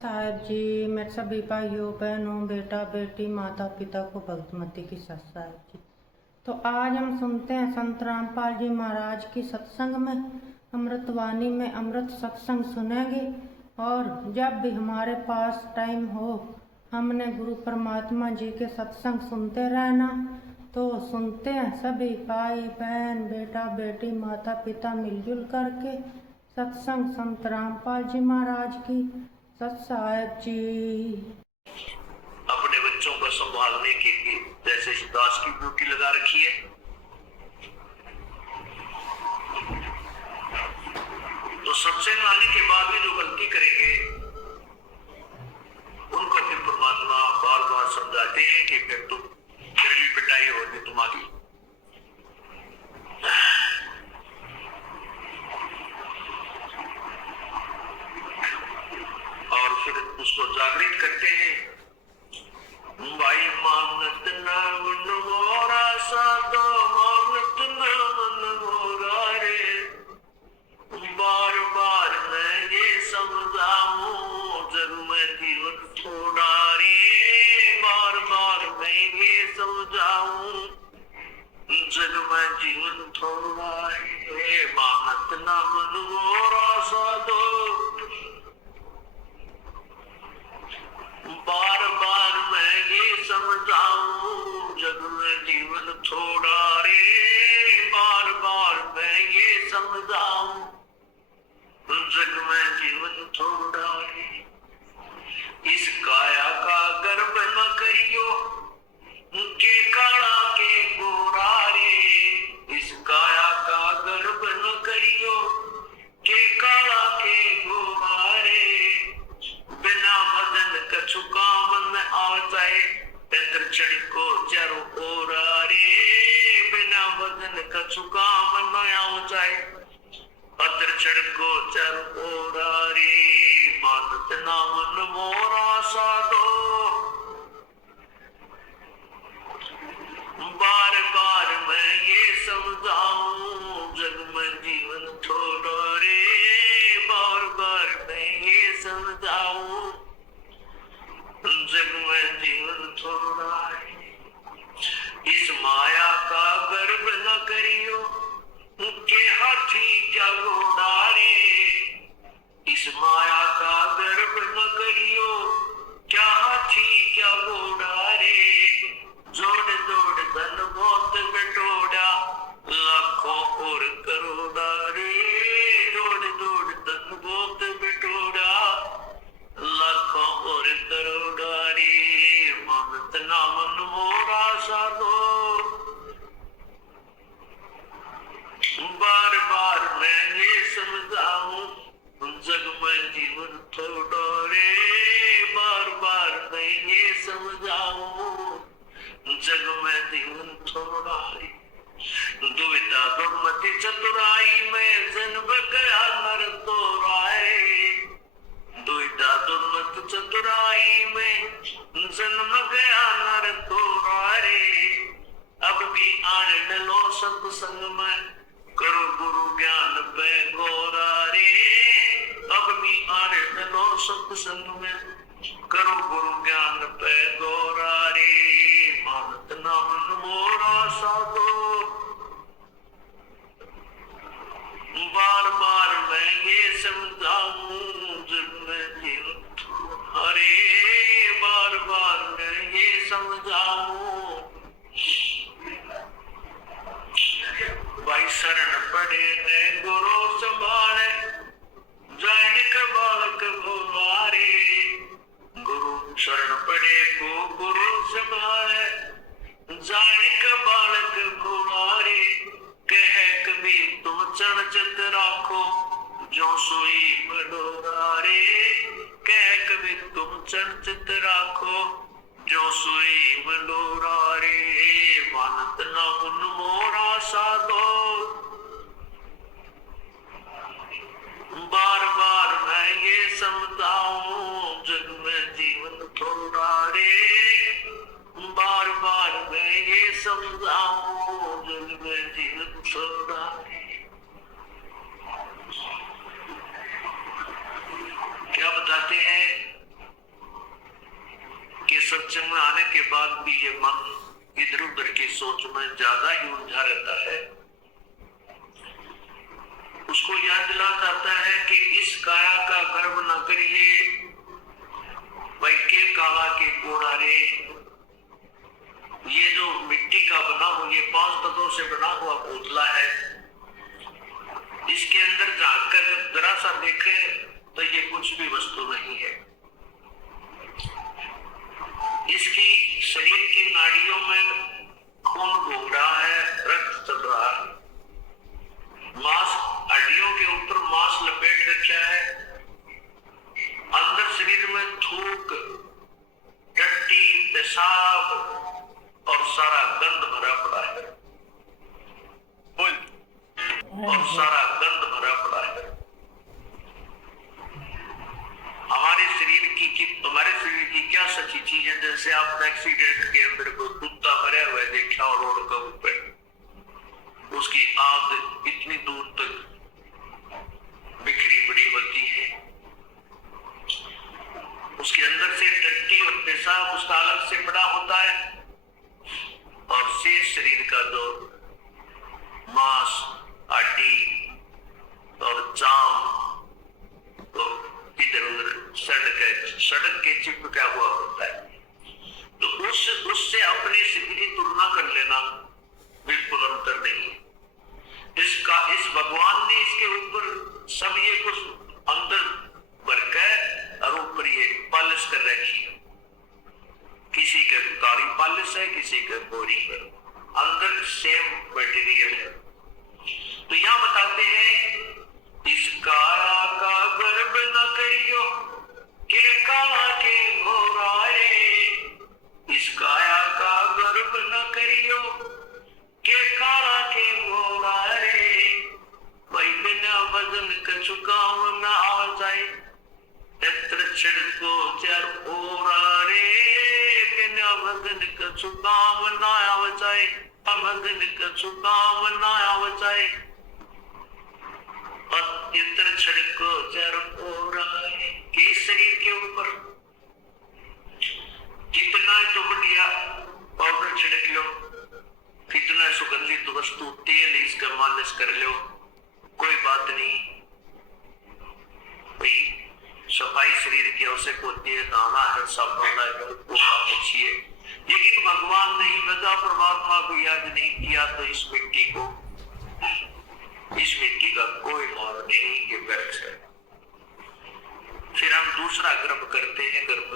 साहब जी, मेरे सभी भाइयों बहनों बेटा बेटी माता पिता को भक्तमती की सत साहब जी। तो आज हम सुनते हैं संत रामपाल जी महाराज की सत्संग में अमृतवाणी में अमृत सत्संग सुनेंगे। और जब भी हमारे पास टाइम हो हमने गुरु परमात्मा जी के सत्संग सुनते रहना। तो सुनते हैं सभी भाई बहन बेटा बेटी माता पिता मिलजुल करके सत्संग संत रामपाल जी महाराज की सत साहब जी। अपने बच्चों को संभालने के लिए जैसे दास की ड्यूटी लगा रखी है, तो सत्संग आने के बाद भी जो गलती करेंगे उनको फिर परमात्मा बार बार समझाते हैं कि फिर तुम फिर भी पिटाई होगी तुम्हारी। और फिर उसको जागृत करते हैं, भाई मानत न मन मोरा साधो मानत न मन मोरा रे। बार बार मैं ये समझाऊं जग में जीवन थोड़ा रे। बार बार मैं ये समझाऊं जग में जीवन थोड़ा रे। मानत न मन मोरा साधो बार बार मैं ये समझाऊं जग में जीवन थोड़ा रे। बार बार मैं ये समझाऊं जग में जीवन थोड़ा रे। इस काया का गर्व न करियो के काला के गोरा रे। इस काया का गर्व न करियो के काला के गोरा रे। बिना भजन कछु काम न आवताए पैदल चढ़ को चारों ओर रे। बिना भजन कछु काम न आवताए पैदल चढ़ को चारों ओर रे। मानत ना मन मोरा साधो बार बार मैं ये समझाऊं जग में जीवन थोड़ा रे। बार बार मैं ये समझाऊं जग में जीवन थोड़ा है। इस माया का गर्व न करियो के हाथी क्या घोड़ा रे। इस माया का गर्व न करियो क्या हाथी क्या घोड़ा रे। जोड़ जोड़ धन बहुत बटोड़ा लाखों और करोड़ा रे। जोड़ जोड़ धन बहुत बटोड़ा लाखों और करोड़ा रे। ममत ना मन मोरा साधो बार बार मैं ये समझाऊं जग में जीवन थोड़ा रे। बार बार मैं ये समझाऊं जग में जीवन थोड़ा रे। दुविधा दुर्मति चतुराई में जन्म गया नर तो राय। दुविधा दुर्मति चतुराई में जन्म गया नर तो राय। अब भी आने लो सत्संग में करो गुरु ज्ञान पे गोरा रे। अब भी आने लो सत्संग में करो गुरु ज्ञान पे गोरा रे। मानत ना मन मोरा साधो बार बार मैं ये समझाऊं जग में जीवन थोड़ा रे। बार बार मैं ये समझाऊं भाई शरण पड़े ने गुरु संभाले जैनिक बालक भुलारे। गुरु शरण पड़े को गुरु संभाले जैनिक बालक भुलारे। कह कभी तुम चरण चित राखो जो सोई बडोरा रे। कह कभी तुम चरण चित राखो जो सोई बडोरा रे। मानत ना मन मोरा साधो बार बार मैं ये समझाऊं जग में जीवन थोड़ा रे। बार बार मैं ये समझाऊं जग में जीवन थोड़ा रे। क्या बताते हैं सत्संग में आने के बाद भी ये मन इधर उधर की सोच में ज्यादा ही उलझा रहता है, उसको याद दिला जाता है कि इस काया का गर्व न करिए, भाई के काला के कोड़ा रे। ये जो मिट्टी का बना हुआ, ये 5 तत्वों से बना हुआ पुतला है, इसके अंदर जाकर जरा सा देखे तो ये कुछ भी वस्तु नहीं है। इसकी शरीर की नाड़ियों में खून घूम रहा है, रक्त चल रहा है, मांस हड्डियों के ऊपर मांस लपेट रखा है, अंदर शरीर में थूक, टट्टी, पेशाब और सारा गंध भरा पड़ा है, और सारा गंध भरा पड़ा है। हमारे शरीर की क्या सच्ची चीज है? जैसे आपने एक्सीडेंट के अंदर को कुत्ता मरा हुआ है देखा और रोड के ऊपर, उसकी आग इतनी दूर तक बिखरी पड़ी होती है, उसके अंदर से टट्टी और पेशाब उसका अलग से पड़ा होता है, और शेष शरीर का जो मांस, हड्डी और जाम तो इधर उधर सड़क के चिपका हुआ होता है। तो उससे अपने शरीर की तुलना कर लेना बिल्कुल अंतर नहीं है। इस भगवान ने इसके ऊपर सब ये कुछ अंदर भर के और ऊपर ये पॉलिश कर रखी है, किसी के काली पॉलिश है, किसी के गोरी पर, अंदर सेम मटेरियल है। तो यहाँ बताते हैं इस काया का गर्व न करियो के काला के घोरा रे, इस काया का गर्व न करियो के काला के घोरा रे, भाई बिना वजन कछु काम न आ जाए, एत्र छिड़को चार ओरा रे, बिना वजन कछु काम न आ जाए, वजन कछु काम न आ जाए, इत्र छिड़को चार ओरा रे। के शरीर के ऊपर कितना तो बढ़िया पाउडर छिड़क लो, कितना सुगंधित वस्तु तेल इसका मालिश कर लो, कोई बात नहीं भाई, सफाई शरीर की आवश्यक होती है, नहाना है, साबुन है, वो बात अच्छी है। लेकिन भगवान ने वजह परमात्मा को याद नहीं किया तो इस मिट्टी का कोई मौल नहीं, ये व्यर्थ है। फिर हम दूसरा गर्भ करते हैं, गर्भ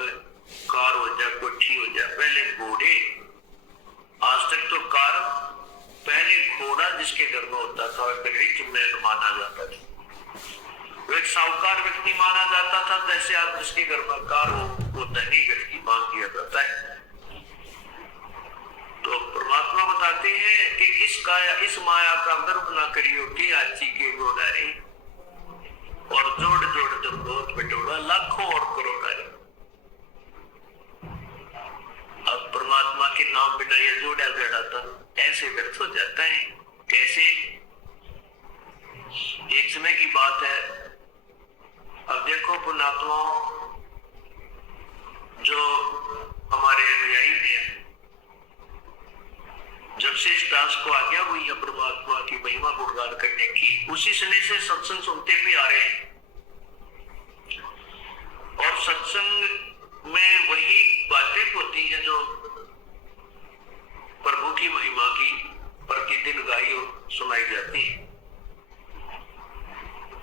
कार हो जाए, कोठी हो जाए, पहले घोड़े, आज तक तो कार, पहले घोड़ा जिसके घर में होता था वह रिच मैन माना जाता था, वो एक साहूकार व्यक्ति माना जाता था। जैसे आप जिसके घर में कार हो वो धनी व्यक्ति मान दिया जाता है। तो परमात्मा बताते हैं कि इस माया का गर्व न करियो कि आची के गोड़ा रे, और जोड़ जोड़ जब बहुत बटोड़ा लाखों और करोड़ा रे। अब परमात्मा के नाम बिना ये जोड़ा जोड़ा था ऐसे व्यर्थ हो जाता है। कैसे? एक समय की बात है, अब देखो पुण्यात्माओं, जो हमारे अनुयायी हैं, जब से इस दास को आज्ञा हुई है परमात्मा की महिमा गुणगान करने की, उसी समय से सत्संग सुनते भी आ रहे हैं, और सत्संग में वही बातें होती है जो प्रभु की महिमा की प्रतिदिन गाई और सुनाई जाती है,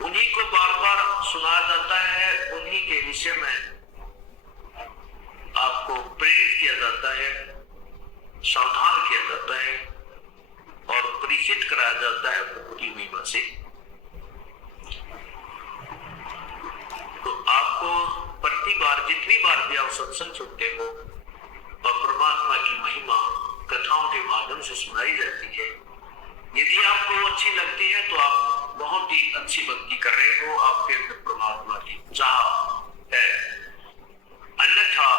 उन्हीं को बार बार सुनाया जाता है, उन्हीं के विषय में आपको प्रेरित किया जाता है, सावधान किया जाता है और परिचित कराया जाता है प्रभु की महिमा से। तो आपको प्रति बार, जितनी बार भी आप सत्संग सुनते हो और परमात्मा की महिमा कथाओं के माध्यम से सुनाई जाती है, यदि आपको अच्छी लगती है तो आप बहुत ही अच्छी भक्ति कर रहे हो, आपके अंदर परमात्मा की चाह है। अन्यथा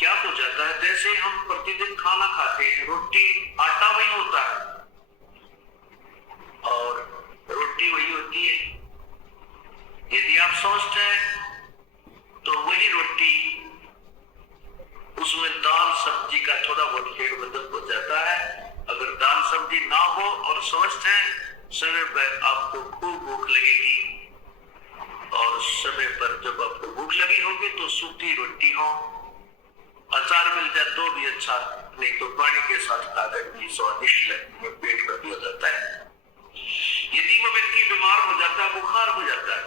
क्या हो जाता है, जैसे हम प्रतिदिन खाना खाते हैं, रोटी आटा वही होता है और रोटी वही होती है। यदि आप स्वस्थ हैं तो वही रोटी, उसमें दाल स्वस्थ हैं, समय पर आपको खूब भूख लगेगी, और समय पर जब आपको भूख लगी होगी तो सूखी रोटी हो, अचार मिल जाए तो भी अच्छा, नहीं तो पानी के साथ खाकर भी स्वादिष्ट लगती है, पेट भर हो जाता है। यदि वो व्यक्ति बीमार हो जाता है, बुखार हो जाता है,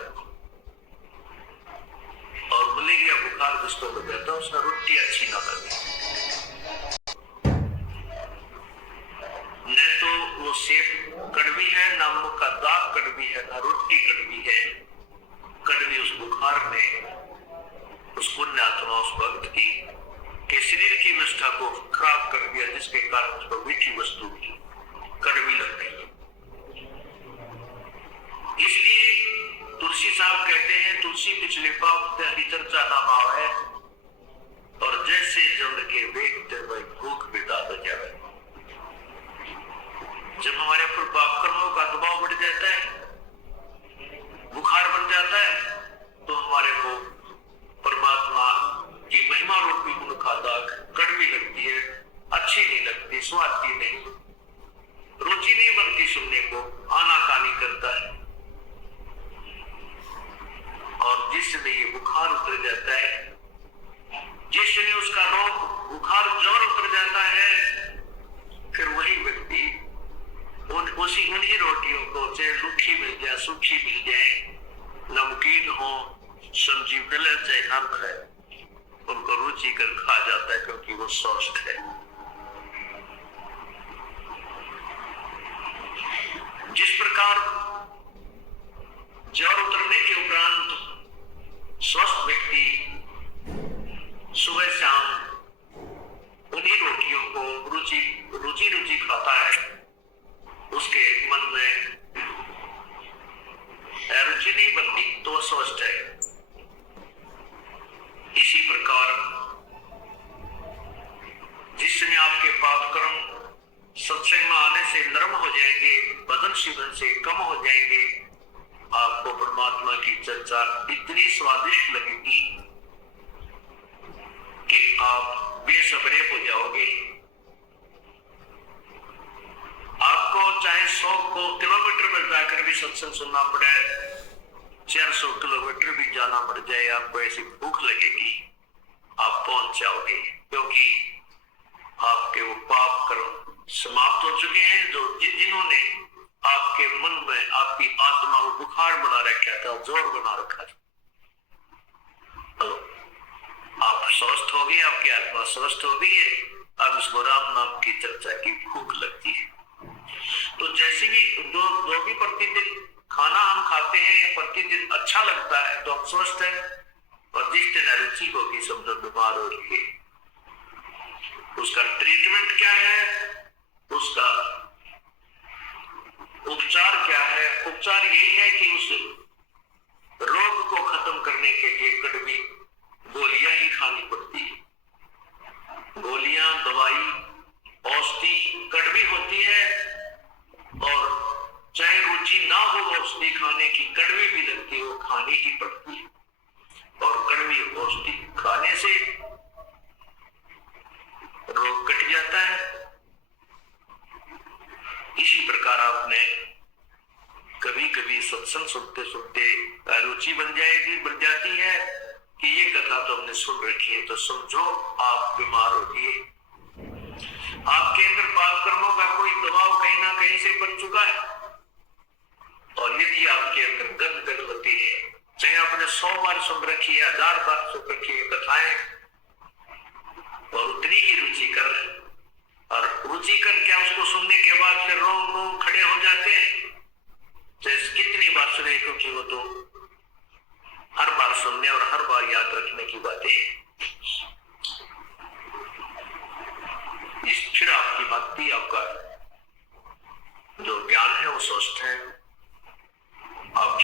और मलेरिया बुखार जिसको हो जाता है, उसका रोटी अच्छी ना लगे, न तो वो सेब कड़वी है, नमक का दाग कड़वी है, ना रोटी कड़वी है। कड़वी उस बुखार ने उस पुण्यात्मा, उस भक्त की के शरीर की निष्ठा को खराब कर दिया, जिसके कारण उसको मीठी वस्तु की कड़वी लग गई। इसलिए तुलसी साहब कहते हैं, तुलसी पिछले पाप की चर्चा ना पावे, और जैसे जल के देखते वही भूख बिता जाए। जब हमारे ऊपर पाप कर्मों का दबाव बढ़ जाता है, बुखार बन जाता है, तो हमारे को परमात्मा की महिमा रूपी गुण का दाग कड़वी लगती है, अच्छी नहीं लगती, स्वाद की नहीं, रुचि नहीं बनती, सुनने को आनाकानी करता है। और जिस समय ये बुखार उतर जाता है, जिस समय उसका रोग बुखार ज्वर उतर जाता है, फिर वही व्यक्ति उन्हीं रोटियों को, चाहे रूखी मिल जाए, सूखी मिल जाए, नमकीन हो, सब्जी मिले चाहे हम खाए, उनको रुचि कर खा जाता है, क्योंकि वो स्वस्थ है। जिस प्रकार ज्वर उतरने के उपरांत स्वस्थ व्यक्ति सुबह शाम उन्हीं रोटियों को रुचि खाता है, उसके मन में रुचि नहीं बनती, तो स्वस्थ है। इसी प्रकार जिस समय आपके पाप कर्म सत्संग में आने से नरम हो जाएंगे, बदन शिवन से कम हो जाएंगे, आपको परमात्मा की चर्चा इतनी स्वादिष्ट लगेगी कि आप बेसब्रे हो जाओगे। आपको चाहे 100 किलोमीटर में जाकर भी सत्संग सुनना पड़े, 400 किलोमीटर भी जाना पड़ जाए, आपको ऐसी भूख लगेगी, आप पहुंच जाओगे, क्योंकि आपके वो पाप कर्म समाप्त हो चुके हैं, जो जिन्होंने आपके मन में, आपकी आत्मा को बुखार बना रखा था, जोर बना रखा था। तो आप स्वस्थ हो गए, आपकी आत्मा स्वस्थ हो गई है, अब इसको राम नाम की चर्चा की भूख लगती है। तो जैसे भी जो भी प्रतिदिन खाना हम खाते हैं, प्रतिदिन अच्छा लगता है, तो हम स्वस्थ हैं, और जिस दिन रुचि होगी समझो बीमार हो रही है। उसका ट्रीटमेंट क्या है, उसका उपचार क्या है? उपचार यही है कि उस रोग को खत्म करने के लिए कड़वी गोलियां ही खानी पड़ती है। गोलियां, दवाई, औषधि कड़वी होती है, और चाहे रुचि ना हो औषधि खाने की, कड़वी भी लगती है, वो खानी ही पड़ती है। और कड़वी औषधि खाने से रोग कट जाता है। इसी प्रकार आपने कभी कभी सत्संग सुनते सुनते रुचि बन जाती है कि ये कथा तो हमने सुन रखी है, तो समझो आप बीमार हो गए, आपके अंदर पाप कर्मों का कोई दबाव कहीं ना कहीं से बन चुका है। और यदि आपके अंदर गंध होती है, चाहे आपने 100 बार सुन रखी है, 1000 बार सुन रखी है कथाएं, और उतनी ही रुचि कर, और रुचि कर क्या उसको सुनने के बाद फिर रोग खड़े हो जाते हैं, चाहे कितनी बार सुने, क्योंकि वो तो हर बार सुनने और हर बार याद रखने की बातें हैं।